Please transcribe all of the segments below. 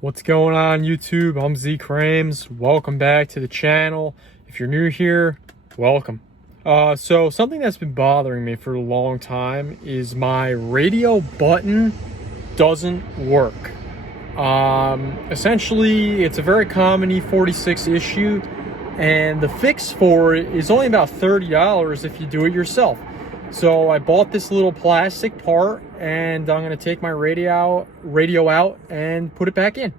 What's going on YouTube? I'm Z Crames. Welcome back to the channel. If you're new here, welcome. So something that's been bothering me for a long time is my radio button doesn't work. Essentially, it's a very common E46 issue, and the fix for it is only about $30 if you do it yourself. So I bought this little plastic part, and I'm going to take my radio out and put it back in.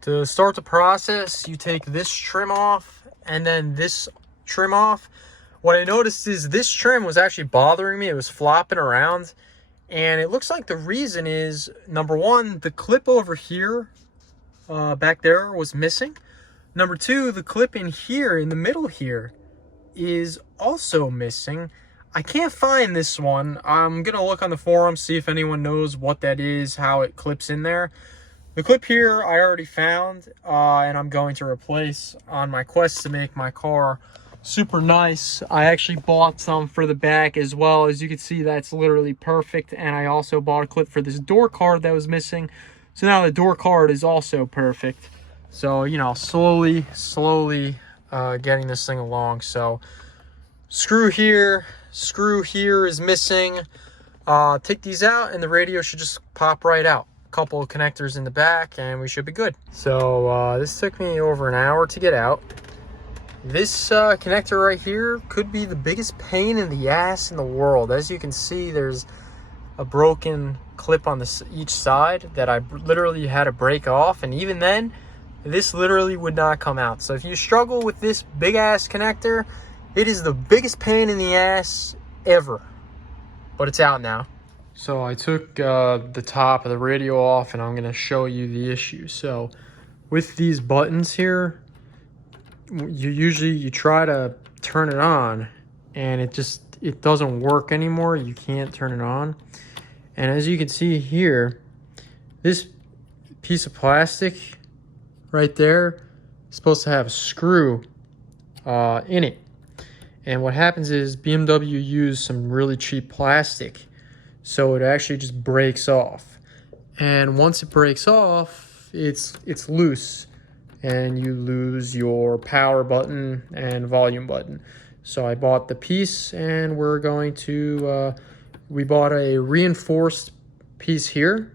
To start the process, you take this trim off and then this trim off. What I noticed is this trim was actually bothering me. It was flopping around, and it looks like the reason is, number one, the clip over here back there was missing. Number two, the clip in here in the middle here is also missing. I can't find this one. I'm gonna look on the forum, see if anyone knows what that is, how it clips in there. The clip here I already found, and I'm going to replace on my quest to make my car super nice. I actually bought some for the back as well. As you can see, that's literally perfect. And I also bought a clip for this door card that was missing. So now the door card is also perfect. So, you know, slowly getting this thing along. So screw here is missing. Take these out and the radio should just pop right out. Couple of connectors in the back and we should be good. So this took me over an hour to get out. This connector right here could be the biggest pain in the ass in the world. As you can see, there's a broken clip on each side that I literally had to break off, and even then this literally would not come out. So if you struggle with this big ass connector, it is the biggest pain in the ass ever, but it's out now. So I took the top of the radio off, and I'm going to show you the issue. So with these buttons here, you try to turn it on, and it doesn't work anymore. You can't turn it on. And as you can see here, this piece of plastic right there is supposed to have a screw in it. And what happens is BMW used some really cheap plastic, so it actually just breaks off. And once it breaks off, it's loose, and you lose your power button and volume button. So I bought the piece, and we're going to, we bought a reinforced piece here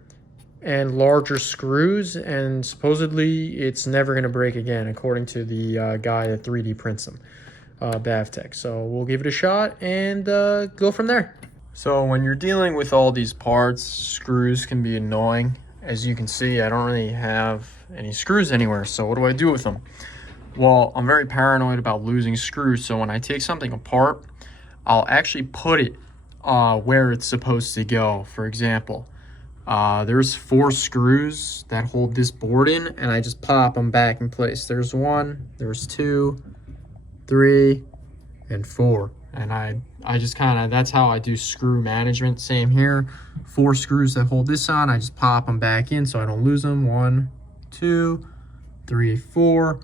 and larger screws, and supposedly it's never going to break again, according to the guy that 3D prints them, Bavtek. So we'll give it a shot and go from there. So when you're dealing with all these parts, screws can be annoying. As you can see, I don't really have any screws anywhere, so what do I do with them? Well, I'm very paranoid about losing screws, so when I take something apart, I'll actually put it where it's supposed to go. For example, there's 4 screws that hold this board in, and I just pop them back in place. There's 1, there's 2, 3, and 4. And I just kind of, that's how I do screw management. Same here, 4 screws that hold this on, I just pop them back in so I don't lose them. 1, 2, 3, 4.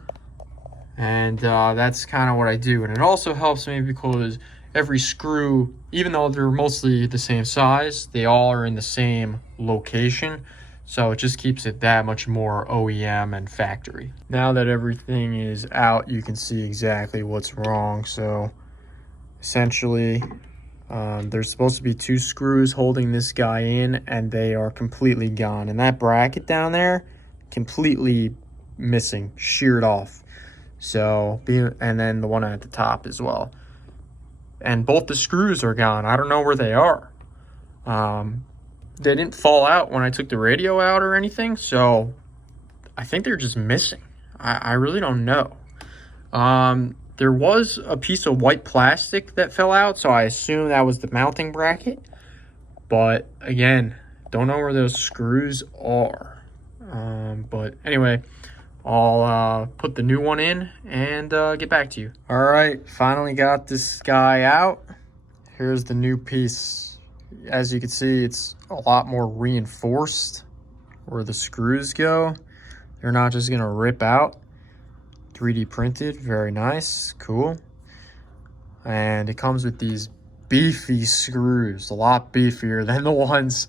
And that's kind of what I do. And it also helps me because every screw, even though they're mostly the same size, they all are in the same location. So it just keeps it that much more OEM and factory. Now that everything is out, you can see exactly what's wrong. So essentially, there's supposed to be 2 screws holding this guy in, and they are completely gone. And that bracket down there, completely missing, sheared off. So, and then the one at the top as well. And both the screws are gone. I don't know where they are. They didn't fall out when I took the radio out or anything, so I think they're just missing. I really don't know. There was a piece of white plastic that fell out, so I assume that was the mounting bracket. But again, don't know where those screws are. But anyway, I'll put the new one in and get back to you. All right, finally got this guy out. Here's the new piece. As you can see, it's a lot more reinforced where the screws go. They're not just gonna rip out. 3D printed, very nice, cool. And it comes with these beefy screws, a lot beefier than the ones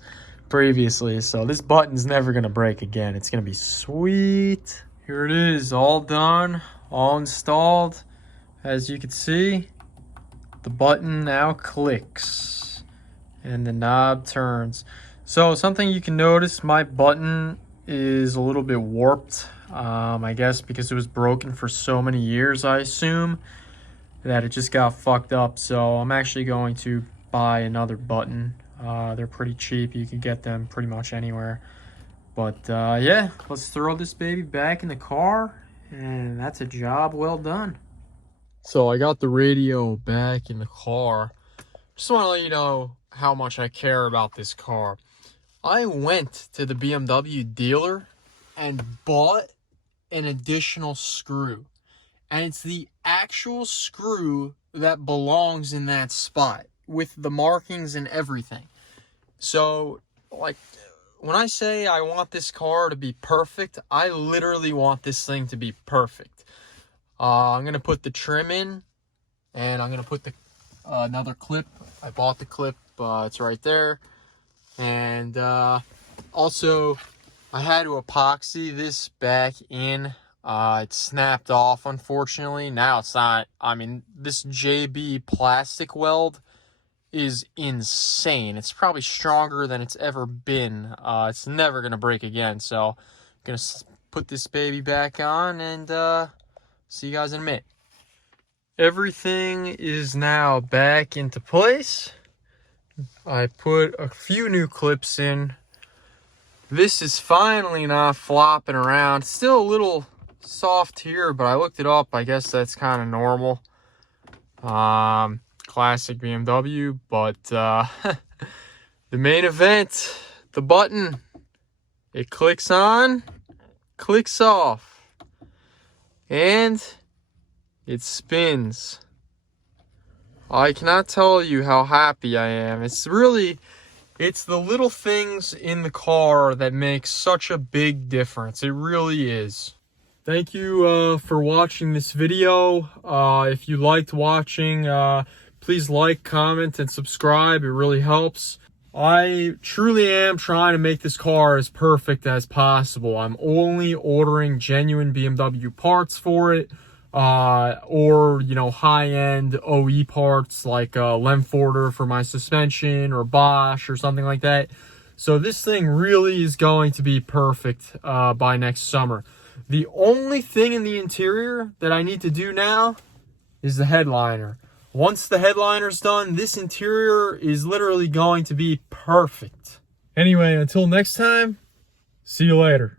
previously. So this button's never gonna break again. It's gonna be sweet. Here it is, all done, all installed. As you can see, the button now clicks and the knob turns. So something you can notice, my button is a little bit warped. I guess because it was broken for so many years, I assume, that it just got fucked up. So I'm actually going to buy another button. They're pretty cheap. You can get them pretty much anywhere. But yeah, let's throw this baby back in the car, and that's a job well done. So I got the radio back in the car. Just want to let you know how much I care about this car. I went to the BMW dealer and bought an additional screw. And it's the actual screw that belongs in that spot with the markings and everything. So, like, when I say I want this car to be perfect, I literally want this thing to be perfect. I'm going to put the trim in, and I'm going to put the another clip. I bought the clip. It's right there. And also, I had to epoxy this back in. It snapped off, unfortunately. Now it's not. I mean, this JB plastic weld is insane. It's probably stronger than it's ever been. It's never going to break again. So, I'm going to put this baby back on and see you guys in a minute. Everything is now back into place. I put a few new clips in. This is finally not flopping around. It's still a little soft here, but I looked it up. I guess that's kind of normal. Classic BMW. But the main event, the button, it clicks on, clicks off, and it spins. I cannot tell you how happy I am. It's the little things in the car that make such a big difference. It really is. Thank you for watching this video. If you liked watching, please like, comment, and subscribe. It really helps. I truly am trying to make this car as perfect as possible. I'm only ordering genuine BMW parts for it. Or, you know, high-end OE parts like Lemforder for my suspension or Bosch or something like that. So this thing really is going to be perfect by next summer. The only thing in the interior that I need to do now is the headliner. Once the headliner's done, this interior is literally going to be perfect. Anyway, until next time, see you later.